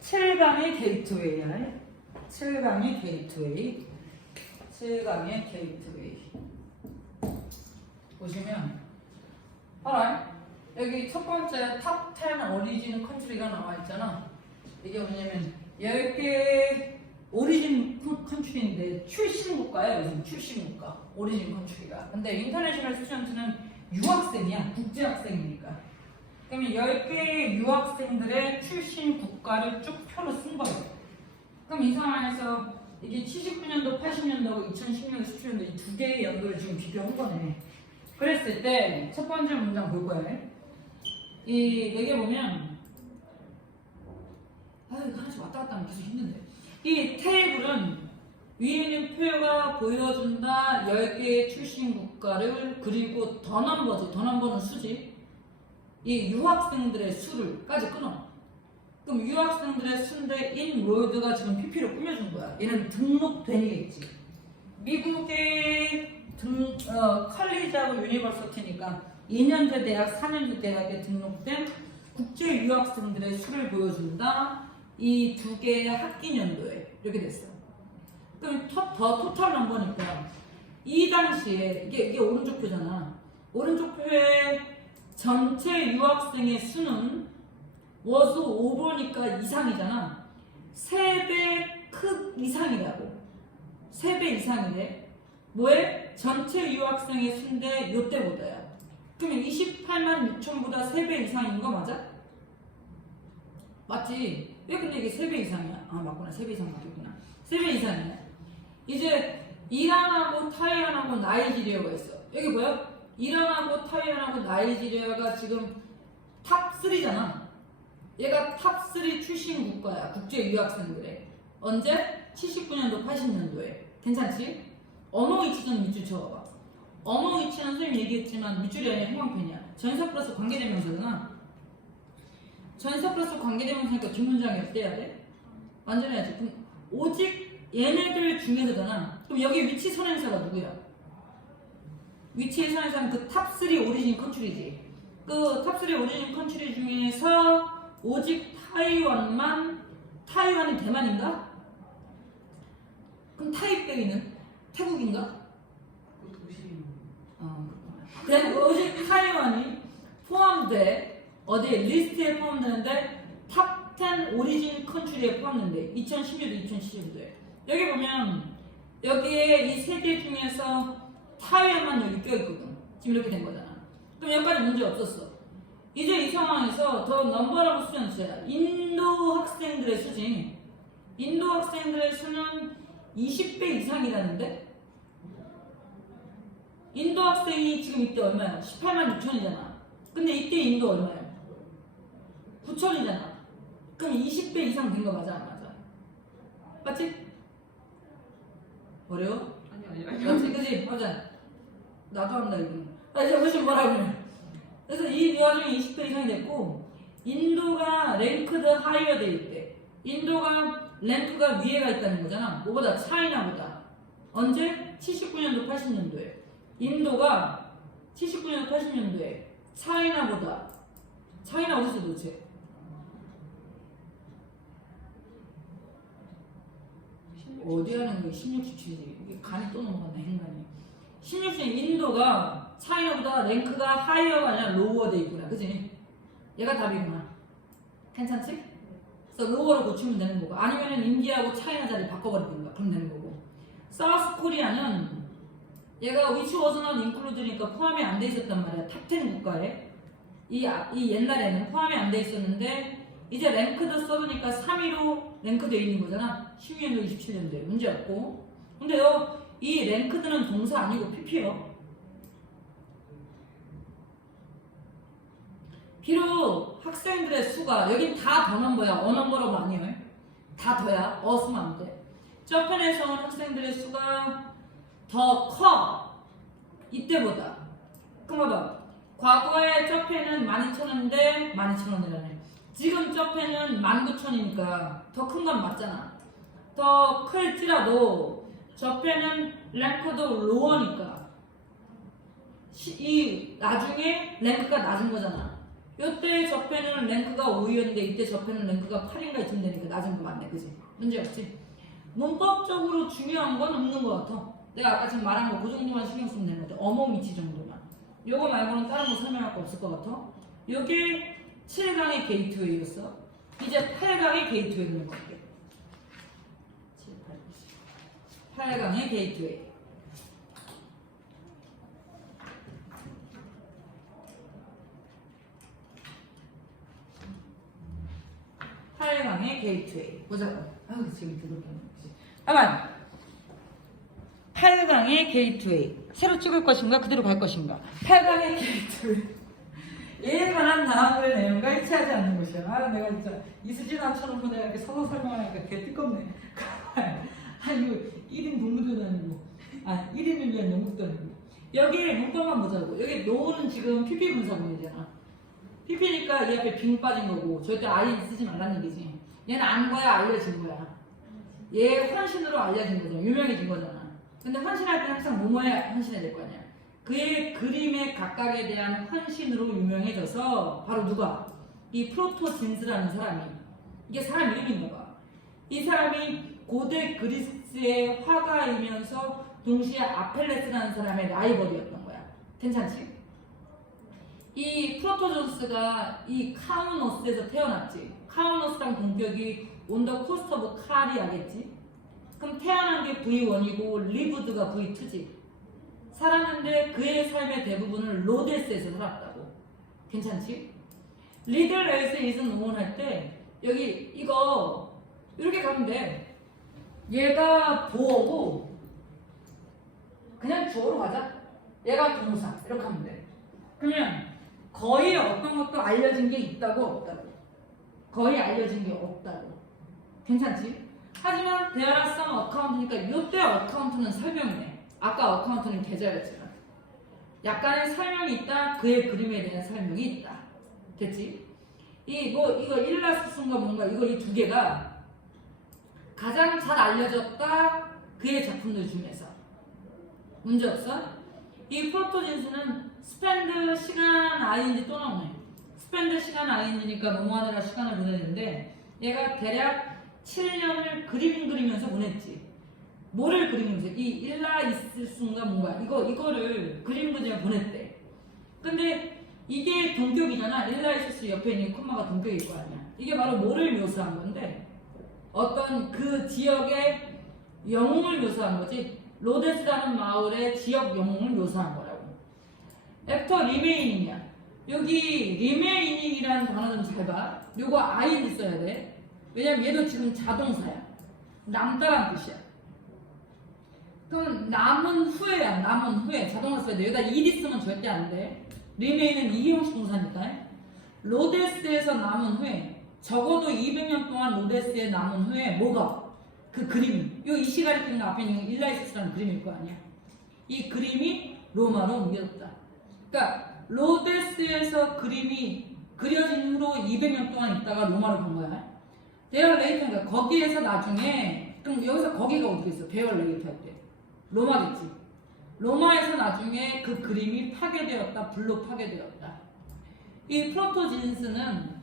7강의 게이트웨이야. 7강의 게이트웨이. 7강의 게이트웨이. 보시면 알아요? 여기 첫 번째 탑 10 오리진 컨트리가 나와 있잖아. 이게 뭐냐면 10개 오리진 컨- 컨트리인데 출신 국가야, 요즘 출신 국가. 오리진 컨트리가. 근데 인터내셔널 스튜던트는 유학생이야. 국제 학생이니까. 그러면 10개의 유학생들의 출신 국가를 쭉 표로 쓴 거예요. 그럼 이 상황에서 이게 79년도, 80년도하고 2016년, 17년도 이 두 개의 연도를 지금 비교한 거네. 그랬을 때 첫 번째 문장 볼 거예요. 이 여기 보면 아 이거 하나씩 왔다 갔다 하면 계속 힘든데 이 테이블은 위에 있는 표가 보여준다 10개의 출신 국가를 그리고 더 넘버지 더 넘버는 수지 이 유학생들의 수를까지 끊어 그럼 유학생들의 수인데 인롤드가 지금 PP로 꾸며준 거야 얘는 등록된이겠지 미국의 등, 어, 컬리지하고 유니버시티니까 2년제 대학, 4년제 대학에 등록된 국제 유학생들의 수를 보여준다. 이 두 개의 학기 년도에 이렇게 됐어. 그럼 터, 더 토탈 넘버니까 이 당시에 이게, 이게 오른쪽 표잖아. 오른쪽 표에 전체 유학생의 수는 워수 5보니까 이상이잖아. 3배 크 이상이라고. 3배 이상이래. 뭐에? 전체 유학생의 수인데 요때보다야. 그러면 28만 6천보다 3배 이상인 거 맞아? 맞지? 왜 근데 이게 3배 이상이야? 아 맞구나 3배 이상 맞겠구나 3배 이상이야 이제 이란하고 타이완하고 나이지리아가 있어 여기 뭐야? 이란하고 타이완하고 나이지리아가 지금 탑3잖아. 얘가 탑3 출신 국가야. 국제 유학생들의. 언제? 79년도 80년도에. 괜찮지? 언어 위치는 밑줄 쳐봐봐. 언어 위치는 선생님 얘기했지만 밑줄이 아니라 행방편이야. 전사 플러스 관계대명사잖아. 전사 플러스 관계대명사니까 뒷문장이 어때야 돼? 완전 해야지. 그럼 오직 얘네들 중에서잖아. 그럼 여기 위치 선행사가 누구야? 위치 선행사는 그 탑3 오리진 컨트리지 그 탑3 오리진 컨트리 중에서 오직 타이완만 타이완이 대만인가? 그럼 타이베이는 태국인가? 어. 그냥 오직 타이완이 포함돼 어디에 리스트에 포함되는데 탑 10 오리진 컨트리에 포함되는데 2016년, 2017년도에 여기 보면 여기에 이 세 개 중에서 타이완만 여기 껴있거든 지금 이렇게 된 거잖아 그럼 여기까지 문제 없었어 이제 이 상황에서 더 넘버라고 수준 주세요 인도 학생들의 수지 인도 학생들의 수는 20배 이상이라는데 인도 학생이 지금 이때 얼마야? 18만 6천이잖아. 근데 이때 인도 얼마야? 9천이잖아. 그럼 20배 이상 된 거 맞아? 안 맞아? 맞지? 어려워? 아니 아니 아니. 맞지? 그지? 맞아. 나도 한다, 이거. 아, 이제 훨씬 뭐라고 해. 그래서 이 와중에 20배 이상이 됐고, 인도가 랭크드 하이어 돼 있대. 인도가 랭크가 위에가 있다는 거잖아. 뭐보다? 차이나보다. 언제? 79년도, 80년도에. 인도가 79년, 80년도에 차이나보다 차이나 어디서 도대체? 어디 하는 거야? 16, 17지. 이게 간이 또 넘어갔네, 행간이. 16, 17 인도가 차이나보다 랭크가 하이어가 아니라 로우어 돼 있구나. 그지? 얘가 답이구나. 괜찮지? 그래서 로우어로 고치면 되는 거고 아니면은 인디하고 차이나 자리 바꿔버리든가 그럼 되는 거고 사우스 코리아는 얘가 워즈는 인클루드니까 포함이 안 돼 있었단 말이야. 탑10 국가에. 이, 아- 이 옛날에는 포함이 안 돼 있었는데, 이제 랭크드 써보니까 3위로 랭크되어 있는 거잖아. 12년도, 27년도에. 문제 없고. 근데요, 이 랭크드는 동사 아니고 PP요. 비록 학생들의 수가, 여긴 다 더 넘버야. 어 넘버라고 아니에요. 다 더야. 어 쓰면 안 돼. 저편에서 온 학생들의 수가 더 커. 이때보다. 그럼 봐봐. 과거에 저편은 12,000원인데 12,000원이라네. 지금 저편은 19,000이니까 더 큰 건 맞잖아. 더 클지라도 저편은 랭크도 로어니까 시- 이 나중에 랭크가 낮은 거잖아. 이때 접해는 랭크가 5였는데 이때 접해는 랭크가 8인가 이쯤 되니까 낮은 거 맞네, 그지? 문제 없지? 문법적으로 중요한 건 없는 것 같아. 내가 아까 지금 말한 거 그 정도만 신경 쓰면 되는 거죠. 어머미치 정도만. 요거 말고는 다른 거 설명할 거 없을 것 같아. 요게 7강의 게이트웨이였어. 이제 8강의 게이트웨이를 볼게. 7, 8, 8강의 게이트웨이. 팔강의 게이트웨이. 보자고. 아유, 지금 드럽겠네. 가만. 8강의 게이트웨이. 새로 찍을 것인가? 그대로 갈 것인가? 8강의 게이트웨이. 얘에 관한 다음을 내용과 일치하지 않는 것이야. 아, 내가 진짜 이수진 암쳐놓고 내가 이렇게 서서 설명하니까 개 뜨겁네. 아, 이거 1인 동물도 아니고. 아, 1인을 위한 영국도 아니고. 여기 문법만 보자고. 여기 노는 지금 PP 분사문이잖아. PP니까 이 앞에 빙 빠진 거고 절대 아이 쓰지 말라는 얘기지. 얘는 안 거야, 알려진 거야. 얘 환신으로 알려진 거잖아. 유명해진 거잖아. 근데 환신할 때는 항상 뭐뭐에 환신해야 될 거 아니야. 그의 그림의 각각에 대한 환신으로 유명해져서 바로 누가? 이 프로토진스라는 사람이 이게 사람 이름인가 봐. 이 사람이 고대 그리스 의 화가이면서 동시에 아펠레스라는 사람의 라이벌이었던 거야. 괜찮지? 이 프로토존스가 이 카우노스에서 태어났지. 카우노스랑 동격이 온더 코스트 오브 카리아겠지. 그럼 태어난 게 V1이고 리브드가 V2지. 살았는데 그의 삶의 대부분을 로데스에서 살았다고. 괜찮지? 에이스 이슨 응원할 때 여기 이거 이렇게 가면 돼. 얘가 보어고 그냥 주어로 가자. 얘가 동사 이렇게 하면 돼. 그러면 거의 어떤 것도 알려진 게 있다고 없다고. 거의 알려진 게 없다고. 괜찮지? 하지만 some account니까 이때 어카운트는 설명이네. 아까 어카운트는 계좌였지만 약간의 설명이 있다. 그의 그림에 대한 설명이 있다. 됐지? 이 뭐 이거 일라스슨과 뭔가 이거 이 두 개가 가장 잘 알려졌다. 그의 작품들 중에서 문제 없어? 이 프로토진스는 스펜드 시간 ing 또 나오네. 스펜드 시간 ing니까 뭐뭐 하느라 시간을 보내는데 얘가 대략 7년을 그림 그리면서 보냈지. 뭐를 그리면서 이 일라 있을 순간 뭔가 이거 이거를 그림 그리며 보냈대. 근데 이게 동격이잖아. 일라 있을 수 옆에 있는 콤마가 동격일 거 아니야. 이게 바로 뭐를 묘사한 건데 어떤 그 지역의 영웅을 묘사한 거지. 로데스라는 마을의 지역 영웅을 묘사한 거라고. 애프터 리메이닝이야. 여기 리메이닝이라는 단어 좀 잘 봐. 요거 아이를 써야 돼. 왜냐면 얘도 지금 자동사야. 남다란 뜻이야. 그럼 남은 후에야. 남은 후에 자동사 써야 돼. 여기다 이디 쓰면 절대 안 돼. 리메인은 이형식 동사니까. 로데스에서 남은 후에 적어도 200년 동안 로데스에 남은 후에 뭐가? 그 그림이. 요이 시가리 있는 앞에 있는 일라이스라는 그림일 거 아니야. 이 그림이 로마로 옮겨졌다. 그러니까 로데스에서 그림이 그려진 후로 200년 동안 있다가 로마로 간 거야. 대열 레이터인가 거기에서 나중에 그럼 여기서 거기가 어디 있어? 대열 레이터 할 때. 로마겠지. 로마에서 나중에 그 그림이 파괴되었다, 불로 파괴되었다. 이 프로토진스는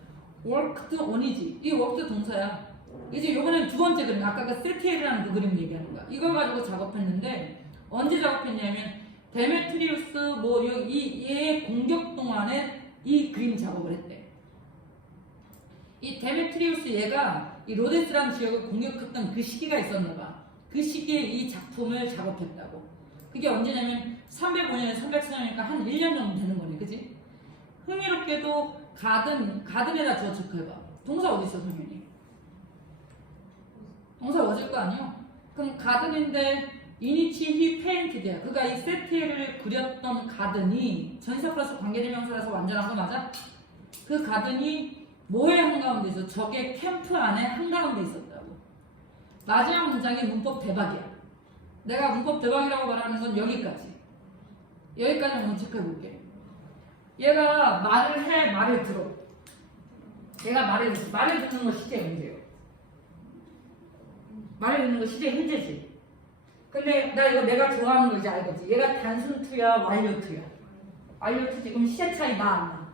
worked on이지. 이 worked 동사야. 이제 요번엔 두 번째 그림, 아까 그 세티엘이라는 그 그림 얘기하는 거야. 이걸 가지고 작업했는데 언제 작업했냐면 데메트리우스 뭐이 얘의 공격 동안에 이 그림 작업을 했대. 이 데메트리우스 얘가 이 로데스라는 지역을 공격했던 그 시기가 있었나 봐. 그 시기에 이 작품을 작업했다고. 그게 언제냐면 305년에 304년이니까 한 1년 정도 되는 거네. 그지? 흥미롭게도 가든, 가든에다 주어 체크해봐. 동사 어디 있어, 성현이? 동사 어질 거 아니야? 그럼 가든인데 이니치 히 페인트야. 그가 이 세티를 그렸던 가든이 전사 플러스 관계대명사라서 완전한 거 맞아? 그 가든이 뭐의 한가운데 있어? 적의 캠프 안에 한가운데 있었다고. 마지막 문장이 문법 대박이야. 내가 문법 대박이라고 말하는 건 여기까지. 여기까지 한번 체크해 볼게. 얘가 말을 해, 말을 들어. 얘가 말을 듣 말을 듣는 거 시제 문제예요. 말을 듣는 거 시제 문제지. 근데 나 이거 내가 좋아하는 거지 알겠지? 얘가 단순 투야, 완료 투야. 완료 투지. 그럼 시제 차이 나안 나?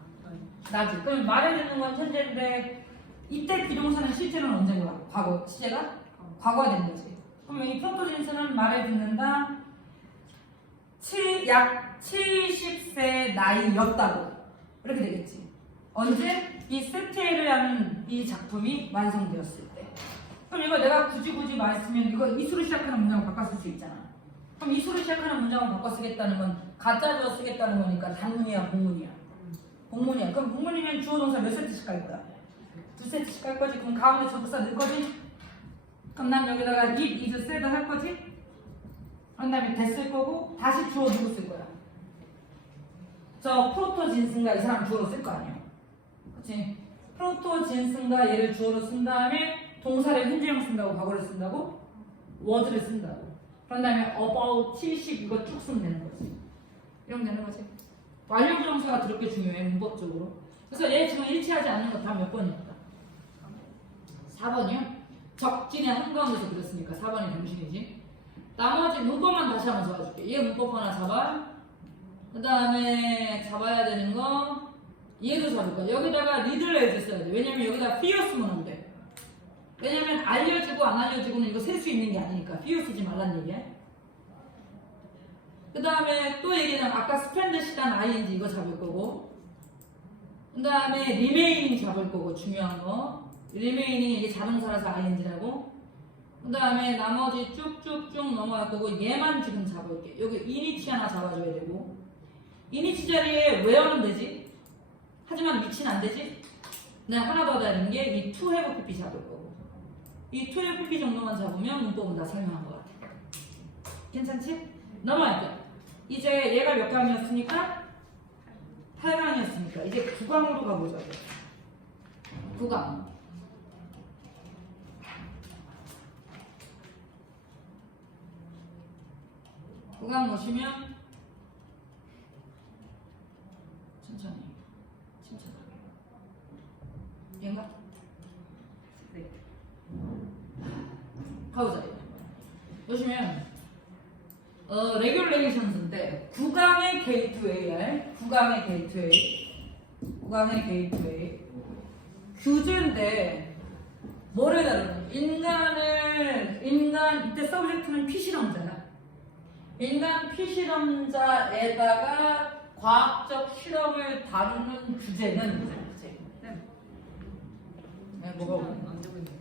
나지. 그럼 말해 듣는 건 현재인데 이때 비동사는 실제로는 언제인 거야? 과거. 시제가 과거가 되는 거지. 그럼 이 프로토진스는 말해 듣는다. 치, 약 70세 나이였다고. 이렇게 되겠지. 언제? 이 세테르라는 이 작품이 완성되었을 때. 그럼 이거 내가 굳이 굳이 말했으면 이거 이수로 시작하는 문장을 쓸수 있잖아. 그럼 이수로 시작하는 문장을 바꿔 쓰겠다는 건 가짜져 쓰겠다는 거니까 단문이야, 복문이야. 복문이야. 그럼 복문이면 주어 동사 몇 세트씩 갈 거야? 두 세트씩 갈 거지. 그럼 가운데 접사 넣을 거지? 그럼 난 여기다가 it, is, said 할 거지? 그런 다음에 됐을 거고 다시 주어 누구 쓸 거야? 저 프로토진스인가 이 사람 주어로 쓸 거 아니야? 그치? 프로토진스인가 얘를 주어로 쓴 다음에 동사를 현재형 쓴다고 과거를 쓴다고? 워드를 쓴다고 그런 다음에 about 70 이거 쭉 쓰면 되는 거지 이러면 되는 거지 완료 부정사가 그렇게 중요해 문법적으로 그래서 얘 지금 일치하지 않는 거 다 몇 번이었다 4번이요? 적진의 한가운데서 그렸으니까 4번이 정신이지 나머지 문법만 다시 한번 잡아줄게 얘 문법 하나 잡아 그 다음에 잡아야 되는 거 얘도 잡을 거야. 여기다가 리들레이즈 써야 돼. 왜냐면 여기다 fear 쓰면 안 돼. 왜냐면 알려주고 안 알려주고는 이거 셀 수 있는 게 아니니까. fear 쓰지 말란 얘기야. 그 다음에 또 얘기는 아까 스펜드 시간 ing 이거 잡을 거고. 그 다음에 remaining 잡을 거고 중요한 거. remaining 이게 자동사라서 ing라고. 그 다음에 나머지 쭉쭉쭉 넘어갈 거고 얘만 지금 잡을게. 여기 이니치 하나 잡아줘야 되고 이니치 자리에 where는 되지? 하지만 위치는 안 되지? 네 하나 더 다른 게이 to have pp 잡을 거고. 이 have pp 정도만 잡으면 문법은 다 설명한 것 같아. 괜찮지? 넘어갈게 이제 얘가 몇 강이었으니까? 8강이었으니까. 이제 9강으로 가보자. 9강. 구강 보시면 천천히 침착하게 얘인가? 네 가보자 보시면 어 레귤레이션스인데 구강의 게이트웨이알 구강의 게이트웨이 구강의 게이트웨이 규제인데 뭐를 다루는 인간을 인간 이때 서브젝트는 피실험자야 인간 피실험자에다가 과학적 실험을 다루는. 네. 네, 뭐가 음, 안 되고 있네.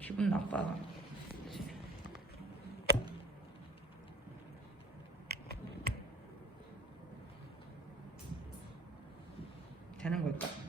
기분 나빠. 되는 걸까?